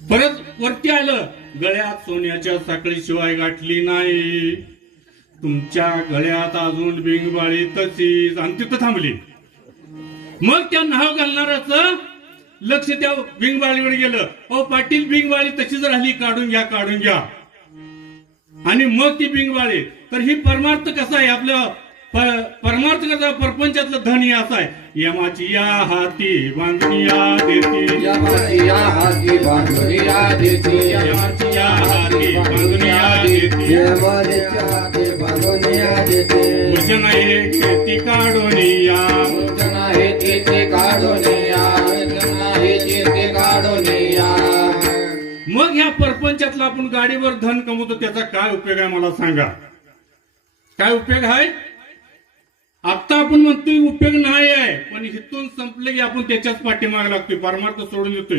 परत वरती आलं, गळ्यात सोन्याच्या साखळी शिवाय गाठली नाही, तुमच्या गळ्यात अजून बिंगबाळी तशीच, आणि तिथं थांबली. मग त्या नाव घालणाराचं लक्ष त्या बिंगबाळीवर गेलं. अहो पाटील, बिंगबाळी तशीच राहिली, काढून घ्या काढून घ्या. आणि मग ती बिंगबाळी. तर ही परमार्थ कसा आहे आपल्या, परमार्थ कसा, परपंचातलं धन हे असं आहे. यमाची या हाती बांधणिया देती, यमाची या हाती बांधणिया देती, यमाची या हाती बांधणिया देती, यमाच्या हाती बांधणिया देती. वचन हे घेती काढून या, वचन हे घेती काढून या, वचन हे घेती काढून या. मग ह्या परपंचातला आपण गाडीवर धन कमवतो, त्याचा काय उपयोग आहे मला सांगा? काय उपयोग आहे? आता आपण म्हणतोय उपयोग नाही आहे, पण इथून संपलं की आपण त्याच्याच पाठीमागे लागतोय, परमार्थ सोडून देतोय.